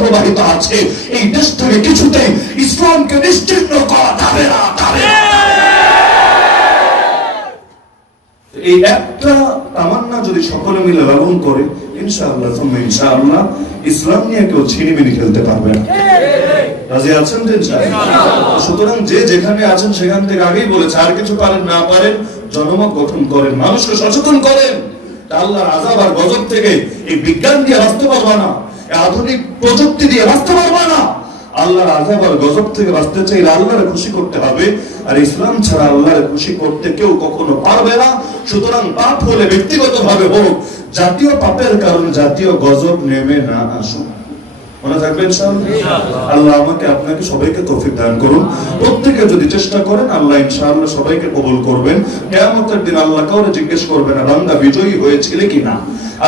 প্রবাহিত আছে, এই দেশ থেকে কিছুতেই ইসলামকে নিশ্চিহ্ন করা যাবে না। এই একটা তামান্না যদি সকলে মিলে লালন করে, ইনশাআল্লাহ ইনশাআল্লাহ ইসলাম নিয়ে কেউ ছিনিমিনি খেলতে পারবে না। রাজি আছেন? সুতরাং যে যেখানে আছেন সেখান থেকে আগেই বলেছে, আর কিছু পারেন না পারেন জনমত গঠন করেন, মানুষকে সচেতন করেন। আল্লাহর আযাব আর গজব থেকে এই বিজ্ঞান দিয়ে বাঁচতে পারবা না, আধুনিক প্রযুক্তি দিয়ে বাঁচতে পারবা না। আল্লাহর আযাব আর গজব থেকে বাঁচতে চাইলে আল্লাহরে খুশি করতে হবে, আর ইসলাম ছাড়া আল্লাহরে খুশি করতে কেউ কখনো পারবে না। সুতরাং পাপ হলে ব্যক্তিগতভাবে হোক, জাতীয় পাপের কারণে জাতীয় গজব নেমে না আসুক। মনে থাকবে ইনশাআল্লাহ। আল্লাহ আমাকে আপনাকে সবাইকে তৌফিক দান করুন। প্রত্যেকে যদি চেষ্টা করেন, আল্লাহ ইনশাআল্লাহ সবাইকে কবুল করবেন। কিয়ামতের দিন আল্লাহ কাউকে জিজ্ঞেস করবে না বান্দা বিজয়ী হয়েছিল কিনা,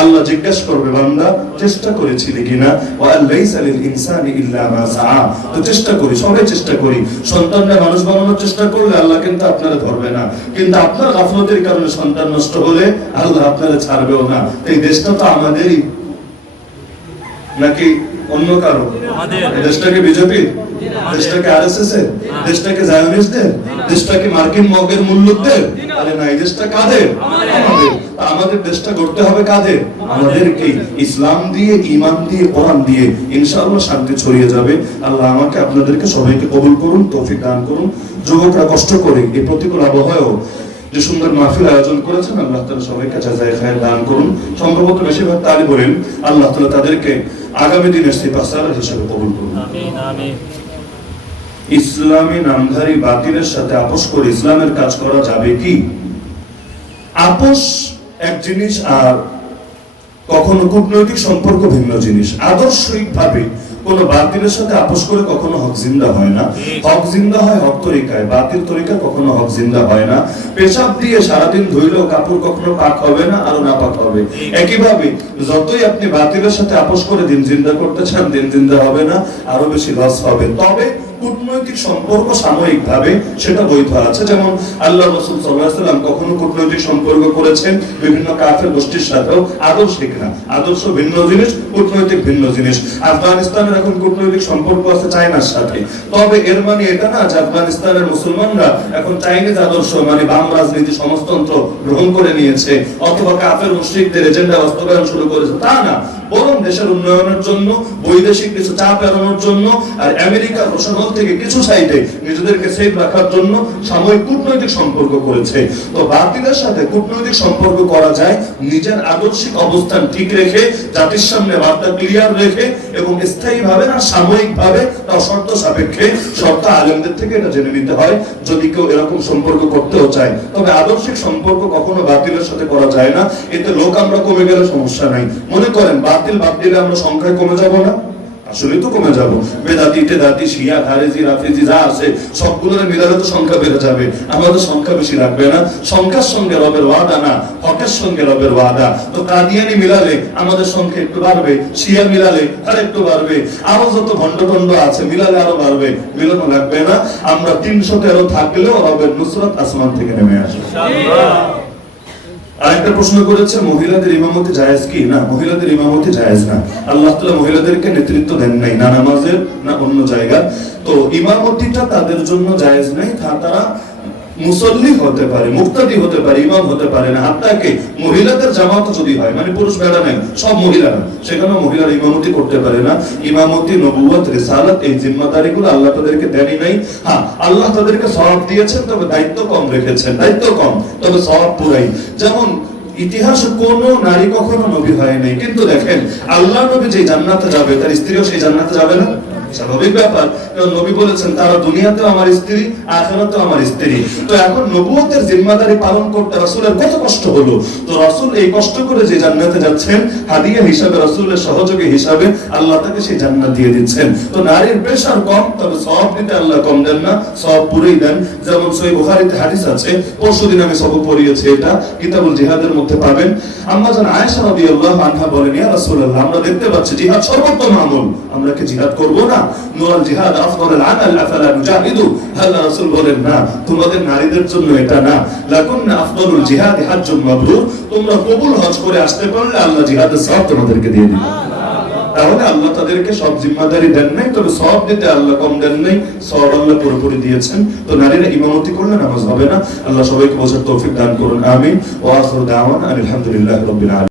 আল্লাহ জিজ্ঞেস করবে বান্দা চেষ্টা করেছিলি কিনা। ওয়া লাইসা লিল ইনসানি ইল্লা মা সাআ। তো চেষ্টা করি, সবাই চেষ্টা করি। সন্তানরা মানুষ বানানোর চেষ্টা করলে আল্লাহ কিন্তু আপনারা ধরবে না, কিন্তু আপনার গাফলতের কারণে সন্তান নষ্ট হলে আল্লাহ আপনারা ছাড়বেও না। এই দেশটা তো আমাদেরই নাকি অন্য কারো? দেশটাকে বিজেপি, দেশটাকে আরএসএস এর, দেশটাকে জায়োনিস্টদের, দেশটাকে মার্কিন মগের মুল্লুকদের? আরে না, এই দেশটা কাদের? আমাদের। আমাদের দেশটা গড়তে হবে কাদের? আমাদেরকে। ইসলাম দিয়ে, ঈমান দিয়ে, কোরআন দিয়ে ইনশাআল্লাহ শান্তি ছড়িয়ে যাবে। আল্লাহ আমাকে আপনাদেরকে সবাইকে কবুল করুন, তৌফিক দান করুন। যুবকরা কষ্ট করে এই প্রতিকূল আবহাওয়াও যে সুন্দর মাহফিল আয়োজন করেছেন, আল্লাহ তাআলা সবাইকে জাযায়ে খায়ের দান করুন। সম্ভবত বেশিরভাগ তালিবুল আল্লাহ তাআলা তাদেরকে আগামী দিনের সিপাহসালার হিসেবে কবুল করুন। আমিন আমিন। ইসলামী নামধারী বাতিলের সাথে আপোষ করে ইসলামের কাজ করা যাবে কি? আপোষ এক জিনিস, আর কখনো কূটনৈতিক সম্পর্ক ভিন্ন জিনিস। আদর্শিকভাবে কোন বাতিলের সাথে আপোষ করে কখনো হক জিন্দা হয় না। হক জিন্দা হয় হক তরিকায়, বাতিল তরিকা কখনো হক জিন্দা হয় না। পেশাব দিয়ে সারাদিন ধুইলেও কাপড় কখনো পাক হবে না, আরো না পাক হবে। একইভাবে যতই আপনি বাতিলের সাথে আপোষ করে দিন জিন্দা করতে চান, দিন জিন্দা হবে না, আরো বেশি লস হবে। তবে কূটনৈতিক সম্পর্ক সাময়িকভাবে সেটা বৈধ আছে। যেমন আল্লাহ রাসূল সাল্লাল্লাহু আলাইহি ওয়াসাল্লাম কখনো কূটনৈতিক সম্পর্ক করেছেন বিভিন্ন কাফের গোষ্ঠীর সাথেও। আদর্শিক না, আদর্শ ভিন্ন জিনিস, কূটনৈতিক ভিন্ন জিনিস। আফগানিস্তানের এখন কূটনৈতিক সম্পর্ক আছে চায়নার সাথে, তবে এর মানে এটা না যে আফগানিস্তানের মুসলমানরা এখন চাইনিজ আদর্শ মানে বাম রাজনীতি সমাজতন্ত্র গ্রহণ করে নিয়েছে, অথবা কাফের মুশরিকদের এজেন্ডা বাস্তবায়ন শুরু করেছে, তা না। বরং দেশের উন্নয়নের জন্য, বৈদেশিক কিছু চাপ এড়ানোর জন্য, আর আমেরিকার রোশনল থেকে কিছু সাইডে নিজেদেরকে সেফ রাখার জন্য সাময়িক কূটনৈতিক সম্পর্ক করেছে। তো বাতিলের সাথে কূটনৈতিক সম্পর্ক করা যায় নিজের আদর্শিক অবস্থান ঠিক রেখে, জাতির সামনে বার্তা ক্লিয়ার রেখে, এবং স্থায়ীভাবে না সাময়িকভাবে, তাও শর্ত সাপেক্ষে। শর্ত আলেমদের থেকে এটা জেনে নিতে হয় যদি কেউ এরকম সম্পর্ক করতেও চায়। তবে আদর্শিক সম্পর্ক কখনো বাতিলের সাথে করা যায় না। এতে লোক আমরা কমে গেলে সমস্যা নাই। মনে করেন বাতিল বাদ দিলে আমরা সংখ্যায় কমে যাব না? আসলে তো কমে যাব। বেদাতি, তেদাতি, শিয়া, খারেজি, রাফিজি যা আছে সবগুলোর মিলালে তো সংখ্যা বেড়ে যাবে। আমাদের সংখ্যা বেশি লাগবে না। সংখ্যার সঙ্গে রবের ওয়াদা না, হকের সঙ্গে রবের ওয়াদা। তো কাদিয়ানি মিলালে আমাদের সংখ্যা একটু বাড়বে, শিয়া মিলালে আর একটু বাড়বে, আরো যত ভণ্ডটন্ড আছে মিলালে আরো বাড়বে। মিলানো লাগবে না। আমরা 313 থাকলেও রবের নুসরত আসমান থেকে নেমে আসবে ইনশাআল্লাহ। আরেকটা প্রশ্ন করেছে, মহিলাদের ইমামতি জায়েজ কি? না, মহিলাদের ইমামতি জায়েজ না। আল্লাহ তাআলা মহিলাদেরকে নেতৃত্ব দেন নাই, না নামাজের না অন্য জায়গা। তো ইমামতিটা তাদের জন্য জায়েজ নাই। তারা মুসল্লি হতে পারে, মুক্তাদি হতে পারে, ইমাম হতে পারে না। হাত্তাকে মহিলাদের জামাত যদি হয়, মানে পুরুষ বেড়া নেই, সব মহিলারা, সেখানে মহিলারা ইমামতি করতে পারে না। ইমামতি, নবুয়ত, রিসালাত, এই জিম্মাদারিগুলো আল্লাহ তাদেরকে দেনই নাই। হ্যাঁ, আল্লাহ তাদেরকে সওয়াব দিয়েছেন, তবে দায়িত্ব কম রেখেছেন। দায়িত্ব কম, তবে সওয়াব পুরাই। যেমন ইতিহাসে কোন নারী কখনো নবী হয় নাই, কিন্তু দেখেন আল্লাহ নবী যে জান্নাতে যাবে, তার স্ত্রীও সেই জান্নাতে যাবে না? স্বাভাবিক ব্যাপার। কারণ নবী বলেছেন তারা দুনিয়াতেও আমার স্ত্রী, আখিরাতেও আমার স্ত্রী। তো এখন নবুয়তের জিম্মাদারি পালন করতে রাসূলের কত কষ্ট হলো। তো রাসূল এই কষ্ট করে যে জান্নাতে যাচ্ছেন, হাদিয়া হিসাবে, রাসূলের সহযোগী হিসাবে আল্লাহ তাকে সেই জান্নাত দিয়ে দিচ্ছেন। তো নারীর প্রেশার কম, তবে সওয়াব দিতে আল্লাহ কম দেন না, সওয়াব পুরোই দেন। যেমন সহিহ বুখারীতে হাদিস আছে, পরশুদিন আমি সবক পড়িয়েছি, এটা কিতাবুল জিহাদের মধ্যে পাবেন। আম্মা জান আয়েশা রাদিয়াল্লাহু আনহা বলেন, ইয়া রাসূলুল্লাহ, আমরা দেখতে পাচ্ছি জিহাদ সর্বোত্তম আমল, আমরা কি জিহাদ করব না? নুরাল জিহাদ আফদালুল আমাল আফালা নুজাহিদু। আল্লাহ রাসূল বলেন, না, তোমাদের নারীদের জন্য এটা না। লাকুন্না আফদালুল জিহাদ হাজ্জুম মাবরুর। তোমরা কবুল হজ করে আসতে পারলে আল্লাহ জিহাদের সওয়াব তোমাদেরকে দিয়ে দিবেন। তাহলে আল্লাহ তাদেরকে সব জিম্মাদারি দেন নাই, তবে সব দিতে আল্লাহ কম দেন নাই, সব আল্লাহ পুরোপুরি দিয়েছেন। তো নারীরা ইমামতি করলে নামাজ হবে না। আল্লাহ সবাইকে বোঝার তৌফিক দান করুন, আমিন। ওয়া আখিরু দাওয়ানা আলহামদুলিল্লাহি রাব্বিল আলামিন।